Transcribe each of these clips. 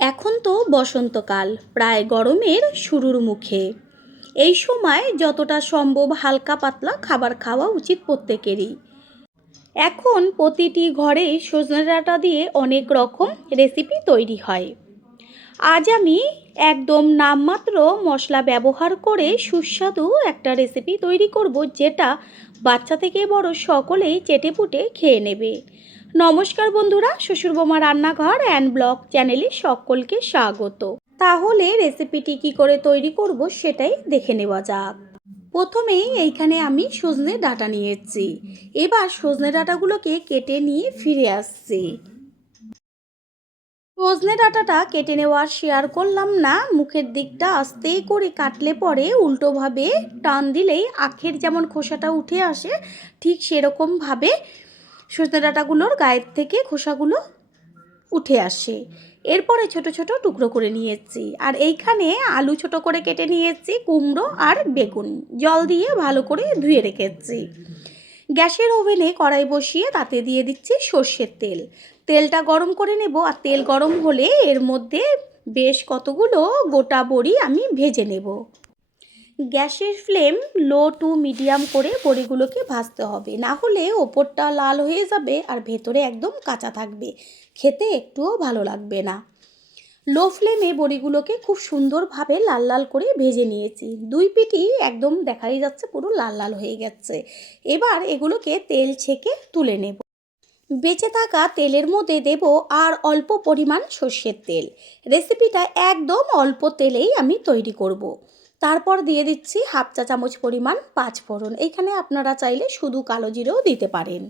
এখন তো বসন্তকাল, প্রায় গরমের শুরুর মুখে। এই সময় যতটা সম্ভব হালকা পাতলা খাবার খাওয়া উচিত প্রত্যেকেরই। এখন প্রতিটি ঘরেই সজনে ডাঁটা দিয়ে অনেক রকম রেসিপি তৈরি হয়। আজ আমি একদম নামমাত্র মশলা ব্যবহার করে সুস্বাদু একটা রেসিপি তৈরি করব, যেটা বাচ্চা থেকে বড় সকলেই চেটেপুটে খেয়ে নেবে। নমস্কার বন্ধুরা, শ্বশুর বোমা রান্নাঘর অ্যান্ড ব্লগ চ্যানেলে সকলকে স্বাগত। তাহলে রেসিপিটি কি করে তৈরি করব সেটাই দেখে নেওয়া যাক। প্রথমেই এইখানে আমি সজনে ডাঁটা নিয়েছি। এবার সজনে ডাঁটাগুলোকে কেটে নিয়ে ফিরে আসছি। সজনে ডাঁটাটা কেটে নেওয়ার শেয়ার করলাম না, মুখের দিকটা আস্তে করে কাটলে পরে উল্টোভাবে টান দিলেই আখের যেমন খোসাটা উঠে আসে, ঠিক সেরকমভাবে সজনে ডাঁটাগুলোর গায়ের থেকে খোসাগুলো উঠে আসে। এরপরে ছোট ছোট টুকরো করে নিয়েছি। আর এইখানে আলু ছোট করে কেটে নিয়েছি, কুমড়ো আর বেগুন জল দিয়ে ভালো করে ধুয়ে রেখেছি। গ্যাসের ওভেনে কড়াই বসিয়ে তাতে দিয়ে দিচ্ছি সর্ষের তেল। তেলটা গরম করে নেব। আর তেল গরম হলে এর মধ্যে বেশ কতগুলো গোটা বড়ি আমি ভেজে নেব। গ্যাসের ফ্লেম লো টু মিডিয়াম করে বড়িগুলোকে ভাজতে হবে, না হলে ওপরটা লাল হয়ে যাবে আর ভেতরে একদম কাঁচা থাকবে, খেতে একটুও ভালো লাগবে না। লো ফ্লেমে বড়িগুলোকে খুব সুন্দরভাবে লাল লাল করে ভেজে নিয়েছি। দুই পিঠই একদম দেখাই যাচ্ছে পুরো লাল লাল হয়ে গেছে। এবার এগুলোকে তেল ছেঁকে তুলে নেব। বেঁচে থাকা তেলের মধ্যে দেব আর অল্প পরিমাণ সর্ষের তেল। রেসিপিটা একদম অল্প তেলেই আমি তৈরি করব। তারপর দিয়ে দিচ্ছি হাফ চা চামচ পরিমাণ পাঁচফোড়ন। এইখানে আপনারা চাইলে শুধু কালো জিরেও দিতে পারেন।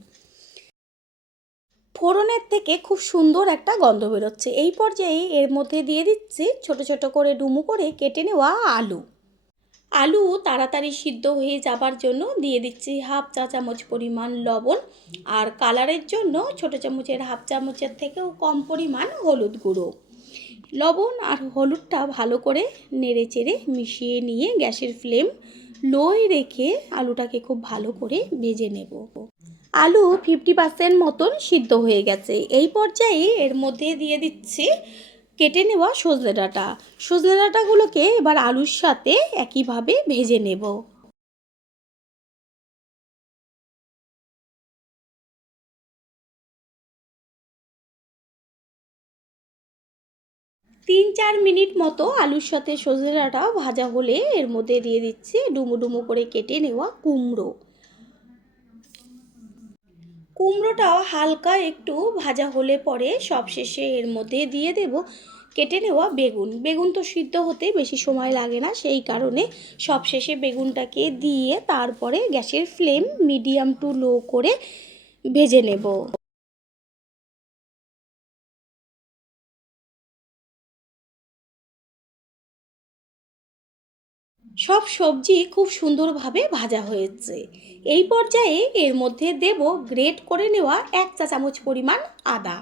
ফোড়নের থেকে খুব সুন্দর একটা গন্ধ বেরোচ্ছে। এই পর্যায়ে এর মধ্যে দিয়ে দিচ্ছি ছোট ছোট করে ডুমু করে কেটে নেওয়া আলু। আলু তাড়াতাড়ি সিদ্ধ হয়ে যাবার জন্য দিয়ে দিচ্ছি হাফ চা চামচ পরিমাণ লবণ। আর কালারের জন্য ছোট চামচের হাফ চামচের থেকেও কম পরিমাণ হলুদ গুঁড়ো। লবণ আর হলুদটা ভালো করে নেড়ে চেড়ে মিশিয়ে নিয়ে গ্যাসের ফ্লেম লোয় রেখে আলুটাকে খুব ভালো করে ভেজে নেব। আলু 50% মতন সিদ্ধ হয়ে গেছে। এই পর্যায়ে এর মধ্যে দিয়ে দিচ্ছি কেটে নেওয়া সজনে ডাঁটা। সজনে ডাঁটাগুলোকে এবার আলুর সাথে একইভাবে ভেজে নেব। 3-4 মিনিট মতো আলুর সাথে সজনে ডাঁটা ভাজা হলে এর মধ্যে দিয়ে দিচ্ছি ডুমো ডুমো করে কেটে নেওয়া কুমড়ো। কুমড়োটাও হালকা একটু ভাজা হলে পরে সবশেষে এর মধ্যে দিয়ে দেব কেটে নেওয়া বেগুন। বেগুন তো সিদ্ধ হতে বেশি সময় লাগে না, সেই কারণে সবশেষে বেগুনটাকে দিয়ে তারপরে গ্যাসের ফ্লেম মিডিয়াম টু লো করে ভেজে নেব। সব সবজি খুব সুন্দরভাবে ভাজা হয়েছে। এই পর্যায়ে এর মধ্যে দেব গ্রেট করে নেওয়া 1 চা চামচ পরিমাণ আদা।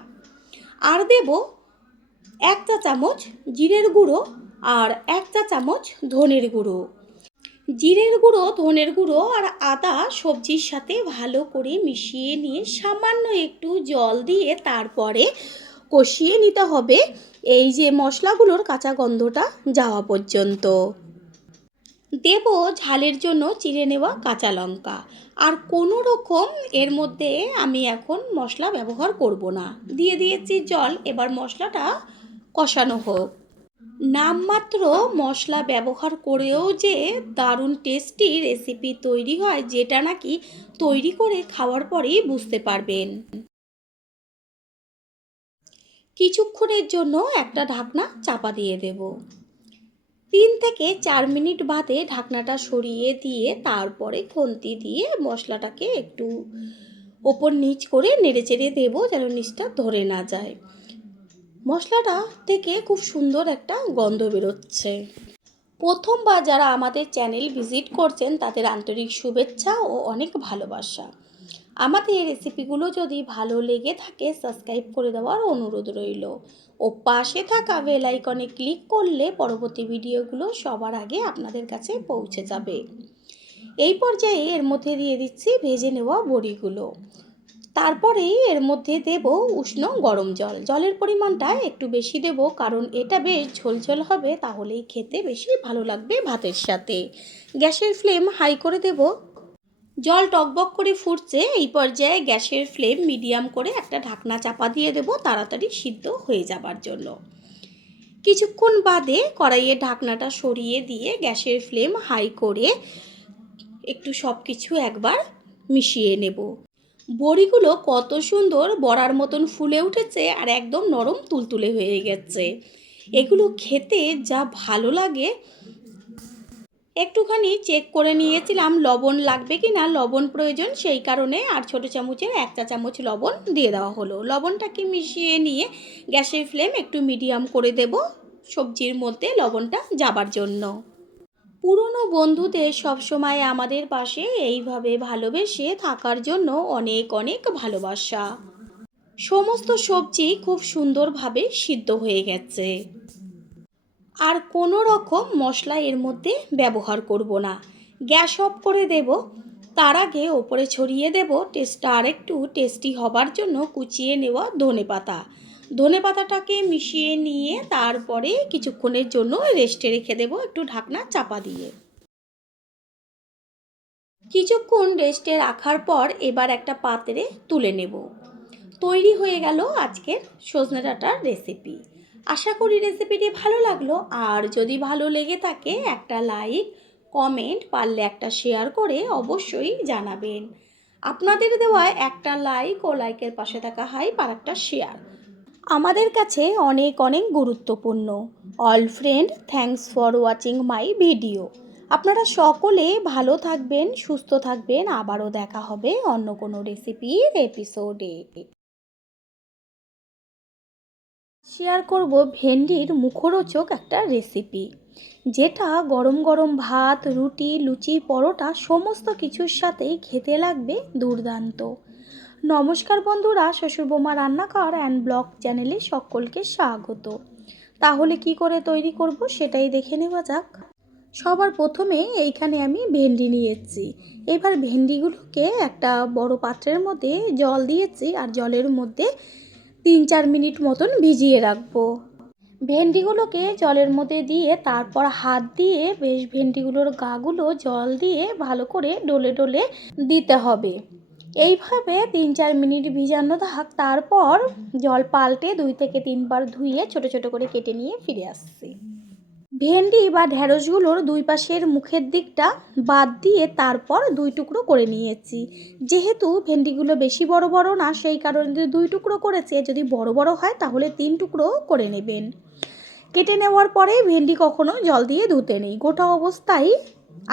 আর দেব 1 চা চামচ জিরের গুঁড়ো আর 1 চা চামচ ধনের গুঁড়ো। জিরের গুঁড়ো, ধনের গুঁড়ো আর আদা সবজির সাথে ভালো করে মিশিয়ে নিয়ে সামান্য একটু জল দিয়ে তারপরে কষিয়ে নিতে হবে, এই যে মশলাগুলোর কাঁচা গন্ধটা যাওয়া পর্যন্ত। দেব ঝালের জন্য চিড়ে নেওয়া কাঁচা লঙ্কা। আর কোনো রকম এর মধ্যে আমি এখন মশলা ব্যবহার করব না, দিয়ে দিয়েছি জল। এবার মশলাটা কষানো হোক। নামমাত্র মশলা ব্যবহার করেও যে দারুণ টেস্টি রেসিপি তৈরি হয়, যেটা নাকি তৈরি করে খাওয়ার পরেই বুঝতে পারবেন। কিছুক্ষণের জন্য একটা ঢাকনা চাপা দিয়ে দেব। 3 থেকে 4 মিনিট বাদে ঢাকনাটা সরিয়ে দিয়ে তারপরে খুন্তি দিয়ে মশলাটাকে একটু ওপর নিচ করে নেড়েচেড়ে দেবো, যেন নিচটা ধরে না যায়। মশলাটা থেকে খুব সুন্দর একটা গন্ধ বেরোচ্ছে। প্রথমবার যারা আমাদের চ্যানেল ভিজিট করছেন তাদের আন্তরিক শুভেচ্ছা ও অনেক ভালোবাসা। আমাদের রেসিপিগুলো যদি ভালো লেগে থাকে সাবস্ক্রাইব করে দেওয়ার অনুরোধ রইল। ও পাশে থাকা বেল আইকনে ক্লিক করলে পরবর্তী ভিডিওগুলো সবার আগে আপনাদের কাছে পৌঁছে যাবে। এই পর্যায়ে এর মধ্যে দিয়ে দিচ্ছি ভেজে নেওয়া বড়িগুলো। তারপরেই এর মধ্যে দেব উষ্ণ গরম জল। জলের পরিমাণটা একটু বেশি দেব, কারণ এটা বেশ ঝোলঝোল হবে, তাহলেই খেতে বেশি ভালো লাগবে ভাতের সাথে। গ্যাসের ফ্লেম হাই করে দেব। জল টকবক করে ফুটছে, এই পর্যায়ে গ্যাসের ফ্লেম মিডিয়াম করে একটা ঢাকনা চাপা দিয়ে দেব তাড়াতাড়ি সিদ্ধ হয়ে যাবার জন্য। কিছুক্ষণ বাদে কড়াইয়ের ঢাকনাটা সরিয়ে দিয়ে গ্যাসের ফ্লেম হাই করে একটু সব কিছু একবার মিশিয়ে নেব। বড়িগুলো কত সুন্দর বড়ার মতন ফুলে উঠেছে আর একদম নরম তুলতুলে হয়ে গেছে। এগুলো খেতে যা ভালো লাগে। একটুখানি চেক করে নিয়েছিলাম লবণ লাগবে কি না, লবণ প্রয়োজন সেই কারণে আর ছোটো চামচের 1 চা চামচ লবণ দিয়ে দেওয়া হলো। লবণটাকে মিশিয়ে নিয়ে গ্যাসের ফ্লেম একটু মিডিয়াম করে দেব সবজির মধ্যে লবণটা যাবার জন্য। পুরনো বন্ধুদের সবসময় আমাদের পাশে এইভাবে ভালোবেসে থাকার জন্য অনেক অনেক ভালোবাসা। সমস্ত সবজি খুব সুন্দরভাবে সিদ্ধ হয়ে গেছে, আর কোনো রকম মশলা এর মধ্যে ব্যবহার করব না। গ্যাস অফ করে দেব। তার আগে ওপরে ছড়িয়ে দেব টেস্টটা আর একটু টেস্টি হবার জন্য কুচিয়ে নেওয়া ধনেপাতা। ধনেপাতাটাকে মিশিয়ে নিয়ে তারপরে কিছুক্ষণের জন্য রেস্টে রেখে দেব একটু ঢাকনা চাপা দিয়ে। কিছুক্ষণ রেস্টে রাখার পর এবার একটা পাত্রে তুলে নেব। তৈরি হয়ে গেল আজকের সজনে ডাঁটার রেসিপি। আশা করি রেসিপিটি ভালো লাগলো, আর যদি ভালো লেগে থাকে একটা লাইক, কমেন্ট, পারলে একটা শেয়ার করে অবশ্যই জানাবেন। আপনাদের দেওয়া একটা লাইক ও লাইকের পাশে থাকা হাইপ আর একটা শেয়ার আমাদের কাছে অনেক অনেক গুরুত্বপূর্ণ। All friend, thanks for watching my video. আপনারা সকলে ভালো থাকবেন, সুস্থ থাকবেন। আবারও দেখা হবে অন্য কোনো রেসিপির এপিসোডে। শেয়ার করব ভেন্ডির মুখরোচক একটা রেসিপি, যেটা গরম গরম ভাত, রুটি, লুচি, পরোটা সমস্ত কিছুর সাথেই খেতে লাগবে দুর্দান্ত। নমস্কার বন্ধুরা, শ্বশুরবৌমা রান্নাঘর অ্যান্ড ব্লগ চ্যানেলে সকলকে স্বাগত। তাহলে কি করে তৈরি করব সেটাই দেখে নেওয়া যাক। সবার প্রথমে এইখানে আমি ভেন্ডি নিয়েছি। এবার ভেন্ডিগুলোকে একটা বড় পাত্রের মধ্যে জল দিয়েছি, আর জলের মধ্যে 3-4 মিনিট মতন ভিজিয়ে রাখবো। ভেন্ডিগুলোকে জলের মধ্যে দিয়ে তারপর হাত দিয়ে বেশ ভেন্ডিগুলোর গাগুলো জল দিয়ে ভালো করে ডলে ডলে দিতে হবে। এইভাবে 3-4 মিনিট ভিজানো থাক। তারপর জল পাল্টে 2 থেকে 3 বার ধুয়ে ছোট ছোট করে কেটে নিয়ে ফিরে আসছি। ভেন্ডি বা ঢ্যাঁড়সগুলোর দুই পাশের মুখের দিকটা বাদ দিয়ে তারপর 2 টুকরো করে নিয়েছি। যেহেতু ভেন্ডিগুলো বেশি বড় বড় না, সেই কারণে 2 টুকরো করেছি। যদি বড় বড় হয় তাহলে 3 টুকরো করে নেবেন। কেটে নেওয়ার পরে ভেন্ডি কখনো জল দিয়ে ধুতে নেই, গোটা অবস্থায়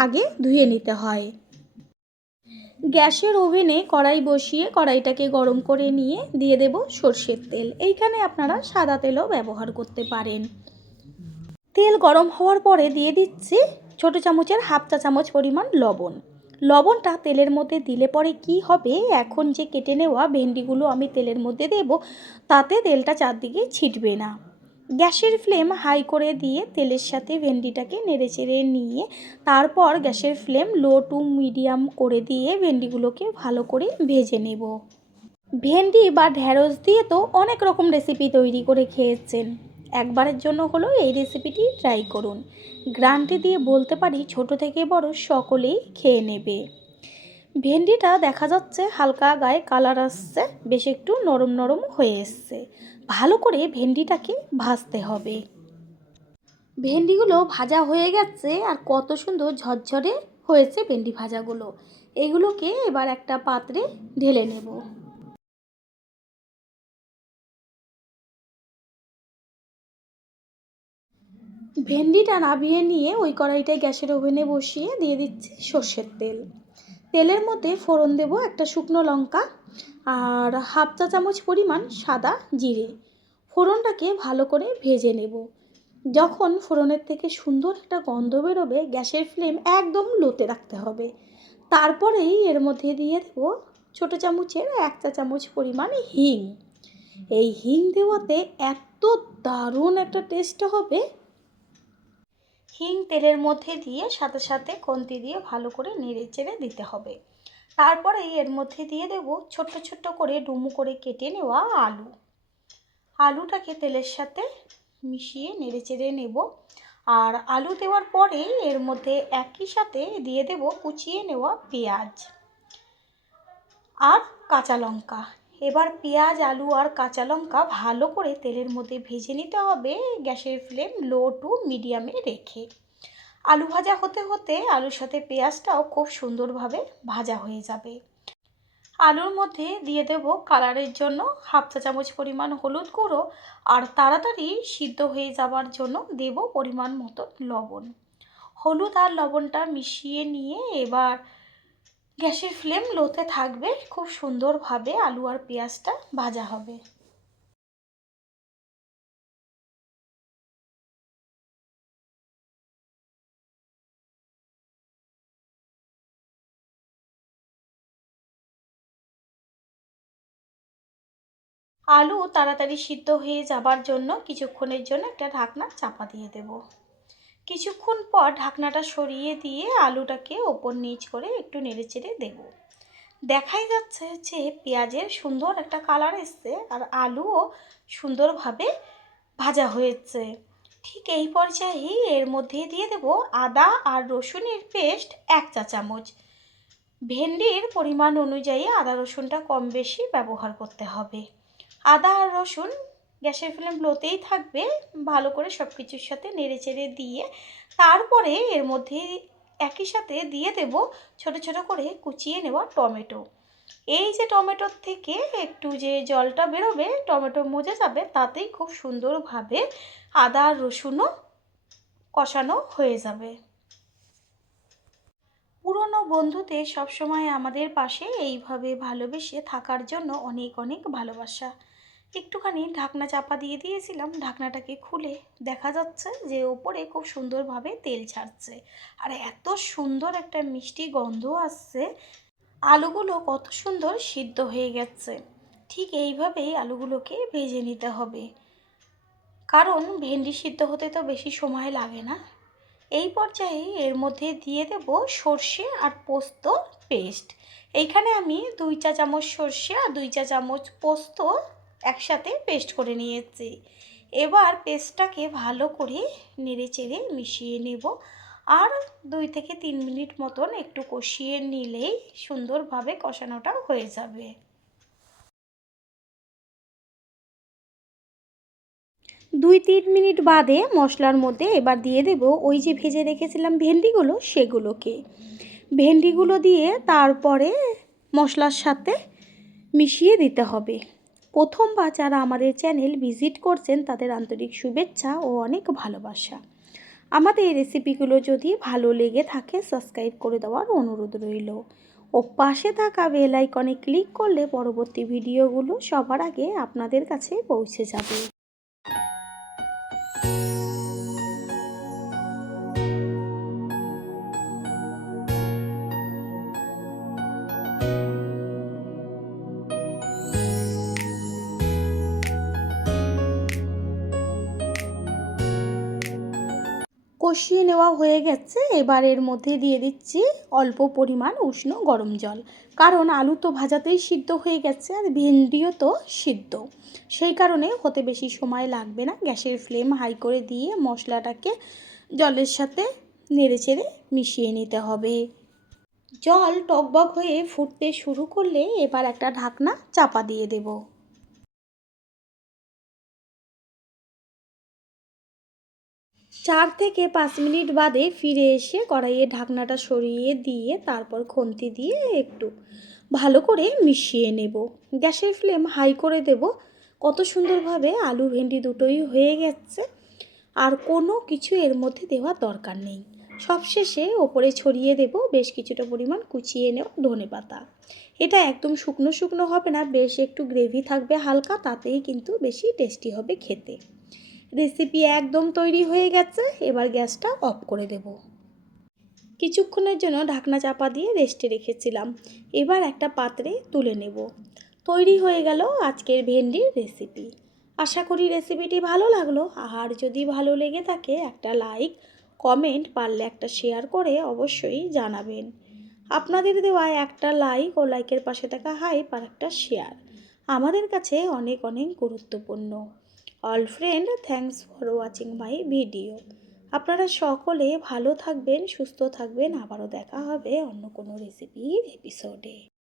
আগে ধুয়ে নিতে হয়। গ্যাসের ওভেনে কড়াই বসিয়ে কড়াইটাকে গরম করে নিয়ে দিয়ে দেব সর্ষের তেল। এইখানে আপনারা সাদা তেলও ব্যবহার করতে পারেন। তেল গরম হওয়ার পরে দিয়ে দিচ্ছি ছোটো চামচের 1/2 চা চামচ পরিমাণ লবণ। লবণটা তেলের মধ্যে দিলে পরে কি হবে, এখন যে কেটে নেওয়া ভেন্ডিগুলো আমি তেলের মধ্যে দেব, তাতে তেলটা চারদিকে ছিটবে না। গ্যাসের ফ্লেম হাই করে দিয়ে তেলের সাথে ভেন্ডিটাকে নেড়েচেড়ে নিয়ে তারপর গ্যাসের ফ্লেম লো টু মিডিয়াম করে দিয়ে ভেন্ডিগুলোকে ভালো করে ভেজে নেব। ভেন্ডি বা ঢ্যাঁড়স দিয়ে তো অনেক রকম রেসিপি তৈরি করে খেয়েছেন, একবারের জন্য হলেও এই রেসিপিটি ট্রাই করুন। গ্যারান্টি দিয়ে বলতে পারি ছোট থেকে বড় সকলেই খেয়ে নেবে। ভেন্ডিটা দেখা যাচ্ছে হালকা গায়ে কালার আসছে, বেশ একটু নরম নরম হয়ে এসছে। ভালো করে ভেন্ডিটাকে ভাজতে হবে। ভেন্ডিগুলো ভাজা হয়ে গেছে, আর কত সুন্দর ঝরঝরে হয়েছে ভেন্ডি ভাজাগুলো। এগুলোকে এবার একটা পাত্রে ঢেলে নেব। ভেন্ডিটা নামিয়ে নিয়ে ওই কড়াইটায় গ্যাসের ওভেনে বসিয়ে দিয়ে দিচ্ছি সর্ষের তেল। তেলের মধ্যে ফোড়ন দেব একটা শুকনো লঙ্কা আর 1/2 চা চামচ পরিমাণ সাদা জিরে। ফোড়নটাকে ভালো করে ভেজে নেব। যখন ফোড়নের থেকে সুন্দর একটা গন্ধ বেরোবে, গ্যাসের ফ্লেম একদম লোতে রাখতে হবে। তারপরেই এর মধ্যে দিয়ে দেব ছোটো চামচের 1 চা চামচ পরিমাণ হিং। এই হিং দেওয়াতে এত দারুণ একটা টেস্ট হবে। হিং তেলের মধ্যে দিয়ে সাথে সাথে খুন্তি দিয়ে ভালো করে নেড়ে চেড়ে দিতে হবে। তারপরে এর মধ্যে দিয়ে দেব ছোট্ট ছোট্ট করে ডুমু করে কেটে নেওয়া আলু। আলুটাকে তেলের সাথে মিশিয়ে নেড়েচেড়ে নেব। আর আলু দেওয়ার পরে এর মধ্যে একই সাথে দিয়ে দেব কুচিয়ে নেওয়া পেঁয়াজ আর কাঁচা লঙ্কা। এবার পেঁয়াজ, আলু আর কাঁচা লঙ্কা ভালো করে তেলের মধ্যে ভেজে নিতে হবে, গ্যাসের ফ্লেম লো টু মিডিয়ামে রেখে। আলু ভাজা হতে হতে আলুর সাথে পেঁয়াজটাও খুব সুন্দরভাবে ভাজা হয়ে যাবে। আলুর মধ্যে দিয়ে দেব কালারের জন্য হাফ চা চামচ পরিমাণ হলুদ গুঁড়ো, আর তাড়াতাড়ি সিদ্ধ হয়ে যাওয়ার জন্য দেব পরিমাণ মতো লবণ। হলুদ আর লবণটা মিশিয়ে নিয়ে এবার গ্যাসের ফ্লেম লোতে থাকবে, খুব সুন্দরভাবে আলু আর পেঁয়াজটা ভাজা হবে। আলু তাড়াতাড়ি সিদ্ধ হয়ে যাবার জন্য কিছুক্ষণের জন্য একটা ঢাকনা চাপা দিয়ে দেব। কিছুক্ষণ পর ঢাকনাটা সরিয়ে দিয়ে আলুটাকে ওপর নিচ করে একটু নেড়েচেড়ে দেব। দেখাই যাচ্ছে যে পেঁয়াজের সুন্দর একটা কালার এসছে আর আলুও সুন্দরভাবে ভাজা হয়েছে। ঠিক এই পর্যায়ে এর মধ্যে দিয়ে দেব আদা আর রসুনের পেস্ট 1 চা চামচ। ভেন্ডির পরিমাণ অনুযায়ী আদা রসুনটা কম বেশি ব্যবহার করতে হবে। আদা আর রসুন গ্যাসের ফ্লেম লোতেই থাকবে, ভালো করে সব কিছুর সাথে নেড়েচেড়ে দিয়ে তারপরে এর মধ্যে একই সাথে দিয়ে দেব ছোট ছোট করে কুচিয়ে নেওয়া টমেটো। এই যে টমেটোর থেকে একটু যে জলটা বেরোবে, টমেটো মজে যাবে, তাতেই খুব সুন্দরভাবে আদা আর রসুনও কষানো হয়ে যাবে। পুরনো বন্ধুদের সবসময় আমাদের পাশে এইভাবে ভালোবেসে থাকার জন্য অনেক অনেক ভালোবাসা। একটুখানি ঢাকনা চাপা দিয়ে দিয়েছিলাম, ঢাকনাটাকে খুলে দেখা যাচ্ছে যে ওপরে খুব সুন্দরভাবে তেল ছাড়ছে আর এত সুন্দর একটা মিষ্টি গন্ধ আসছে। আলুগুলো কত সুন্দর সিদ্ধ হয়ে গেছে। ঠিক এইভাবেই আলুগুলোকে ভেজে নিতে হবে, কারণ ভেন্ডি সিদ্ধ হতে তো বেশি সময় লাগে না। এই পর্যায়ে এর মধ্যে দিয়ে দেব সর্ষে আর পোস্ত পেস্ট। এইখানে আমি 2 চা চামচ সর্ষে আর 2 চা চামচ পোস্ত একসাথে পেস্ট করে নিয়েছি। এবার পেস্টটাকে ভালো করে নেড়েচেড়ে মিশিয়ে নেব আর 2 থেকে 3 মিনিট মতন একটু কষিয়ে নিলেই সুন্দরভাবে কষানোটা হয়ে যাবে। 2-3 মিনিট বাদে মশলার মধ্যে এবার দিয়ে দেব ওই যে ভেজে রেখেছিলাম ভেন্ডিগুলো, সেগুলোকে ভেন্ডিগুলো দিয়ে তারপরে মশলার সাথে মিশিয়ে দিতে হবে। প্রথমবার যারা আমাদের চ্যানেল ভিজিট করছেন তাদের আন্তরিক শুভেচ্ছা ও অনেক ভালোবাসা। আমাদের রেসিপিগুলো যদি ভালো লেগে থাকে সাবস্ক্রাইব করে দেওয়ার অনুরোধ রইল ও পাশে থাকা বেল আইকনে ক্লিক করলে পরবর্তী ভিডিওগুলো সবার আগে আপনাদের কাছে পৌঁছে যাবে। কষিয়ে নেওয়া হয়ে গেছে, এবার এর মধ্যে দিয়ে দিচ্ছি অল্প পরিমাণ উষ্ণ গরম জল, কারণ আলু তো ভাজাতেই সিদ্ধ হয়ে গেছে আর ভেন্ডিও তো সিদ্ধ, সেই কারণে হতে বেশি সময় লাগবে না। গ্যাসের ফ্লেম হাই করে দিয়ে মশলাটাকে জলের সাথে নেড়েচেড়ে মিশিয়ে নিতে হবে। জল টকবক হয়ে ফুটতে শুরু করলে এবার একটা ঢাকনা চাপা দিয়ে দেব। 4 থেকে 5 মিনিট বাদে ফিরে এসে কড়াইয়ে ঢাকনাটা সরিয়ে দিয়ে তারপর খুন্তি দিয়ে একটু ভালো করে মিশিয়ে নেব। গ্যাসের ফ্লেম হাই করে দেব। কত সুন্দরভাবে আলু ভেন্ডি দুটোই হয়ে গেছে আর কোনো কিছু এর মধ্যে দেওয়ার দরকার নেই। সবশেষে ওপরে ছড়িয়ে দেব বেশ কিছুটা পরিমাণ কুচিয়ে নেওয়া ধনেপাতা। এটা একদম শুকনো শুকনো হবে না, বেশ একটু গ্রেভি থাকবে হালকা, তাতেই কিন্তু বেশি টেস্টি হবে খেতে। রেসিপি একদম তৈরি হয়ে গেছে, এবার গ্যাসটা অফ করে দেব। কিছুক্ষণের জন্য ঢাকনা চাপা দিয়ে রেস্টে রেখেছিলাম, এবার একটা পাত্রে তুলে নেব। তৈরি হয়ে গেল আজকের ভেন্ডির রেসিপি। আশা করি রেসিপিটি ভালো লাগলো, আর যদি ভালো লেগে থাকে একটা লাইক কমেন্ট, পারলে একটা শেয়ার করে অবশ্যই জানাবেন। আপনাদের দেওয়া একটা লাইক ও লাইকের পাশে থাকা হাইপ আর একটা শেয়ার আমাদের কাছে অনেক অনেক গুরুত্বপূর্ণ। All friend, thanks for watching my video. আপনারা সকলে ভালো থাকবেন, সুস্থ থাকবেন। আবারও দেখা হবে অন্য কোনো রেসিপির এপিসোডে।